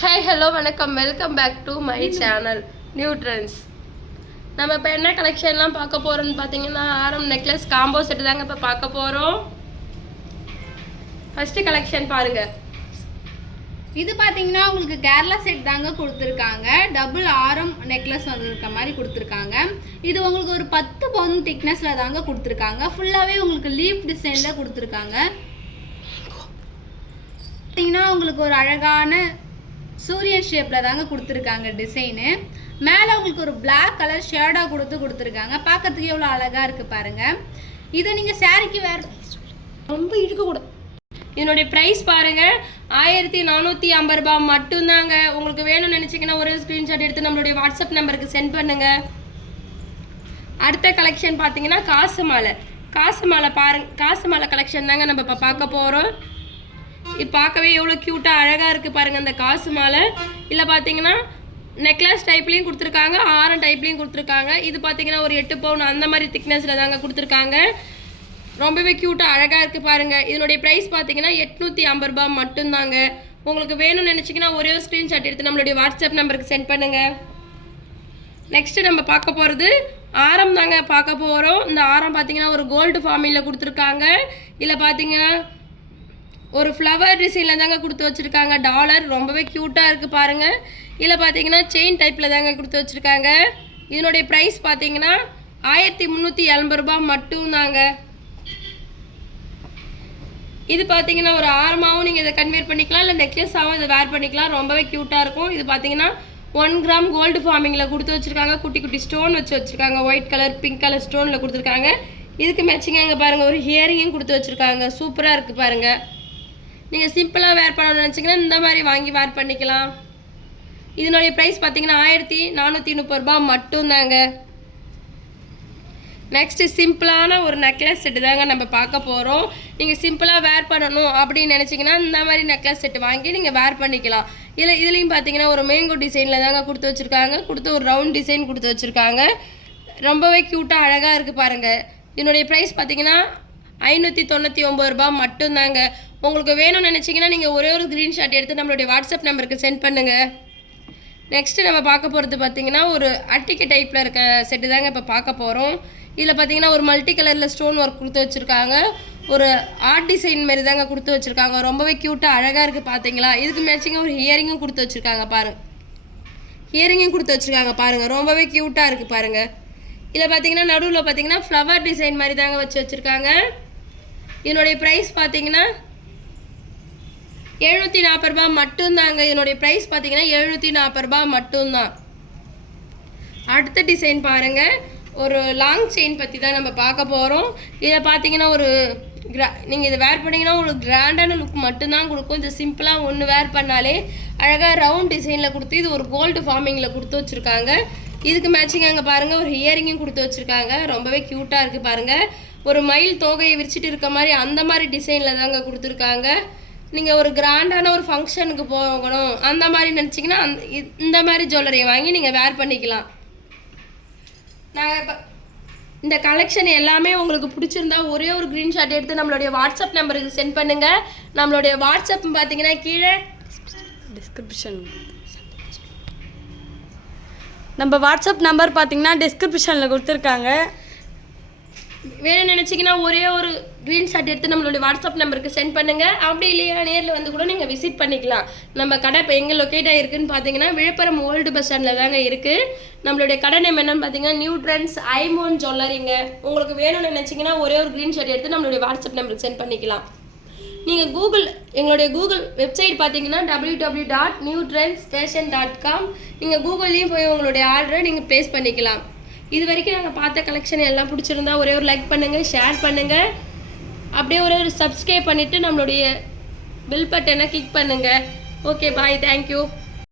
Hi hello வணக்கம், welcome back to my channel new trends. நம்ம இப்போ என்ன கலெக்ஷன்லாம் பார்க்க போகிறோம்னு பார்த்தீங்கன்னா, ஆரம் நெக்லஸ் காம்போ செட்டு தாங்க இப்போ பார்க்க போகிறோம். ஃபஸ்ட்டு கலெக்ஷன் பாருங்கள். இது பார்த்தீங்கன்னா உங்களுக்கு கேரளா செட் தாங்க கொடுத்துருக்காங்க. டபுள் ஆரம் நெக்லஸ் வந்துருக்க மாதிரி கொடுத்துருக்காங்க. இது உங்களுக்கு ஒரு 10 பவுன் திக்னஸில் தாங்க கொடுத்துருக்காங்க. ஃபுல்லாகவே உங்களுக்கு லீஃப் டிசைனில் கொடுத்துருக்காங்க. பார்த்தீங்கன்னா உங்களுக்கு ஒரு அழகான சூரியன் ஷேப்பில் தாங்க கொடுத்துருக்காங்க டிசைனு. மேலே உங்களுக்கு ஒரு பிளாக் கலர் ஷேடாக கொடுத்துருக்காங்க. பார்க்கறதுக்கு எவ்வளோ அழகாக இருக்குது பாருங்கள். இதை நீங்கள் சாரிக்கு வேறு ரொம்ப இழுக்கக்கூடாது. இதனுடைய ப்ரைஸ் பாருங்கள், 1450 ரூபாய் மட்டும்தாங்க. உங்களுக்கு வேணும்னு நினச்சிங்கன்னா ஒரு ஸ்க்ரீன்ஷாட் எடுத்து நம்மளுடைய வாட்ஸ்அப் நம்பருக்கு சென்ட் பண்ணுங்கள். அடுத்த கலெக்ஷன் பார்த்தீங்கன்னா காசு மாலை பாருங்கள். காசு மாலை கலெக்ஷன் தாங்க நம்ம இப்போ பார்க்க போகிறோம். இது பார்க்கவே எவ்வளோ க்யூட்டாக அழகாக இருக்குது பாருங்கள் அந்த காசு மாலை. இல்லை பார்த்தீங்கன்னா நெக்லஸ் டைப்லேயும் கொடுத்துருக்காங்க, ஆரம் டைப்லேயும் கொடுத்துருக்காங்க. இது பார்த்தீங்கன்னா ஒரு 8 பவுன் அந்த மாதிரி திக்னஸில் தாங்க கொடுத்துருக்காங்க. ரொம்பவே க்யூட்டாக அழகாக இருக்குது பாருங்கள். இதனுடைய ப்ரைஸ் பார்த்தீங்கன்னா 850 ரூபாய் மட்டும்தாங்க. உங்களுக்கு வேணும்னு நினச்சிங்கன்னா ஒரே ஒரு ஸ்க்ரீன்ஷாட் எடுத்து நம்மளுடைய வாட்ஸ்அப் நம்பருக்கு சென்ட் பண்ணுங்கள். நெக்ஸ்ட்டு நம்ம பார்க்க போகிறது ஆரம் தாங்க பார்க்க போகிறோம். இந்த ஆரம் பார்த்தீங்கன்னா ஒரு கோல்டு ஃபார்மிங்கில் கொடுத்துருக்காங்க. இல்லை பார்த்தீங்கன்னா ஒரு ஃப்ளவர் டிசைனில் தாங்க கொடுத்து வச்சுருக்காங்க. டாலர் ரொம்பவே க்யூட்டாக இருக்குது பாருங்கள். இதில் பார்த்தீங்கன்னா செயின் டைப்பில் தாங்க கொடுத்து வச்சுருக்காங்க. இதனுடைய ப்ரைஸ் பார்த்தீங்கன்னா 1380 ரூபாய் மட்டும்தாங்க. இது பார்த்தீங்கன்னா ஒரு ஆரமாகவும் நீங்கள் இதை கன்வெர்ட் பண்ணிக்கலாம், இல்லை நெக்லஸாகவும் இதை வேர் பண்ணிக்கலாம். ரொம்பவே க்யூட்டாக இருக்கும். இது பார்த்தீங்கன்னா 1 கிராம் கோல்டு ஃபார்மிங்கில் கொடுத்து வச்சுருக்காங்க. குட்டி குட்டி ஸ்டோன் வச்சுருக்காங்க. ஒயிட் கலர் பிங்க் கலர் ஸ்டோனில் கொடுத்துருக்காங்க. இதுக்கு மேட்சிங்காக இங்கே பாருங்கள் ஒரு ஹியரிங்கும் கொடுத்து வச்சுருக்காங்க. சூப்பராக இருக்குது பாருங்கள். நீங்கள் சிம்பிளாக வேர் பண்ணணும்னு நினச்சிங்கன்னா இந்த மாதிரி வாங்கி வேர் பண்ணிக்கலாம். இதனுடைய ப்ரைஸ் பார்த்தீங்கன்னா 1430 ரூபாய் மட்டும்தாங்க. நெக்ஸ்ட்டு சிம்பிளான ஒரு நெக்லஸ் செட்டு தாங்க நம்ம பார்க்க போகிறோம். நீங்கள் சிம்பிளாக வேர் பண்ணணும் அப்படின்னு நினச்சிங்கன்னா இந்த மாதிரி நெக்லஸ் செட்டு வாங்கி நீங்கள் வேர் பண்ணிக்கலாம். இதுலேயும் பார்த்தீங்கன்னா ஒரு மேங்கோ டிசைனில் தாங்க கொடுத்து வச்சுருக்காங்க. ஒரு ரவுண்ட் டிசைன் கொடுத்து வச்சுருக்காங்க. ரொம்பவே க்யூட்டாக அழகாக இருக்குது பாருங்கள். இதனுடைய ப்ரைஸ் பார்த்தீங்கன்னா 599 ரூபாய் மட்டும்தாங்க. உங்களுக்கு வேணும்னு நினச்சிங்கன்னா நீங்கள் ஒரே ஒரு ஸ்க்ரீன்ஷாட் எடுத்து நம்மளுடைய வாட்ஸ்அப் நம்பருக்கு சென்ட் பண்ணுங்கள். நெக்ஸ்ட்டு நம்ம பார்க்க போகிறது பார்த்தீங்கன்னா ஒரு அட்டிக்கு டைப்பில் இருக்க செட்டு தாங்க இப்போ பார்க்க போகிறோம். இதில் பார்த்தீங்கன்னா ஒரு மல்டி கலரில் ஸ்டோன் ஒர்க் கொடுத்து வச்சுருக்காங்க. ஒரு ஆர்ட் டிசைன் மாரி தாங்க கொடுத்து வச்சுருக்காங்க. ரொம்பவே க்யூட்டாக அழகாக இருக்குது பார்த்தீங்களா. இதுக்கு மேட்சிங்காக ஒரு ஹியரிங்கும் கொடுத்து வச்சுருக்காங்க பாருங்கள். ரொம்பவே க்யூட்டாக இருக்குது பாருங்கள். இதில் பார்த்தீங்கன்னா நடுவில் பார்த்தீங்கன்னா ஃப்ளவர் டிசைன் மாதிரி தாங்க வச்சுருக்காங்க. இதனுடைய ப்ரைஸ் பார்த்தீங்கன்னா 740 ரூபாய் மட்டும்தாங்க. இதனுடைய ப்ரைஸ் பார்த்தீங்கன்னா 740 ரூபாய் மட்டும்தான். அடுத்த டிசைன் பாருங்கள். ஒரு லாங் செயின் பற்றி தான் நம்ம பார்க்க போகிறோம். இதை பார்த்தீங்கன்னா ஒரு நீங்கள் இதை வேர் பண்ணிங்கன்னா ஒரு கிராண்டான லுக் மட்டும்தான் கொடுக்கும். இது சிம்பிளாக ஒன்று வேர் பண்ணாலே அழகாக ரவுண்ட் டிசைனில் கொடுத்து இது ஒரு கோல்டு ஃபார்மிங்கில் கொடுத்து வச்சுருக்காங்க. இதுக்கு மேட்சிங் அங்கே பாருங்கள் ஒரு ஹியரிங்கும் கொடுத்து வச்சுருக்காங்க. ரொம்பவே க்யூட்டாக இருக்குது பாருங்கள். ஒரு மயில் தோகையை விரிச்சிட்டு இருக்க மாதிரி அந்த மாதிரி டிசைனில் தாங்க கொடுத்துருக்காங்க. நீங்கள் ஒரு கிராண்டான ஒரு ஃபங்க்ஷனுக்கு போகணும் அந்த மாதிரி நினச்சிங்கன்னா இந்த மாதிரி ஜுவல்லரியை வாங்கி நீங்கள் வேர் பண்ணிக்கலாம். நாங்கள் இப்போ இந்த கலெக்ஷன் எல்லாமே உங்களுக்கு பிடிச்சிருந்தா ஒரே ஒரு ஸ்க்ரீன்ஷாட் எடுத்து நம்மளுடைய வாட்ஸ்அப் நம்பருக்கு சென்ட் பண்ணுங்கள். நம்மளுடைய வாட்ஸ்அப் பார்த்தீங்கன்னா கீழே டிஸ்கிரிப்ஷன் நம்ம வாட்ஸ்அப் நம்பர் பார்த்தீங்கன்னா டிஸ்கிரிப்ஷனில் கொடுத்துருக்காங்க. வேணும்னு நினச்சிங்கன்னா ஒரே ஒரு ஸ்க்ரீன்ஷாட் எடுத்து நம்மளுடைய வாட்ஸ்அப் நம்பருக்கு சென்ட் பண்ணுங்கள். அப்படி இல்லையா நேரில் வந்து கூட நீங்கள் விசிட் பண்ணிக்கலாம். நம்ம கடை இப்போ எங்கே லொக்கேட் ஆகிருக்குன்னு பார்த்தீங்கன்னா விழுப்புரம் ஓல்டு பஸ் ஸ்டாண்டில் தாங்க இருக்குது. நம்மளுடைய கடை நேம் என்னன்னு பார்த்தீங்கன்னா நியூ ட்ரெண்ட்ஸ் ஐமோன் ஜுவல்லரிங்க. உங்களுக்கு வேணும்னு நினச்சிங்கன்னா ஒரே ஒரு ஸ்க்ரீன்ஷாட் எடுத்து நம்மளுடைய வாட்ஸ்அப் நம்பருக்கு சென்ட் பண்ணிக்கலாம். நீங்கள் எங்களுடைய கூகுள் வெப்சைட் பார்த்தீங்கன்னா www.newtrendsfashion.com. நீங்கள் கூகுள்லேயும் போய் உங்களுடைய ஆர்டரை நீங்கள் ப்ளேஸ் பண்ணிக்கலாம். இது வரைக்கும் நாங்கள் பார்த்த கலெக்ஷன் எல்லாம் பிடிச்சிருந்தா ஒரே ஒரு லைக் பண்ணுங்கள், ஷேர் பண்ணுங்கள். அப்படியே ஒரே ஒரு சப்ஸ்கிரைப் பண்ணிவிட்டு நம்மளுடைய பெல் பட்டனை கிளிக் பண்ணுங்கள். ஓகே, பாய், தேங்க்யூ.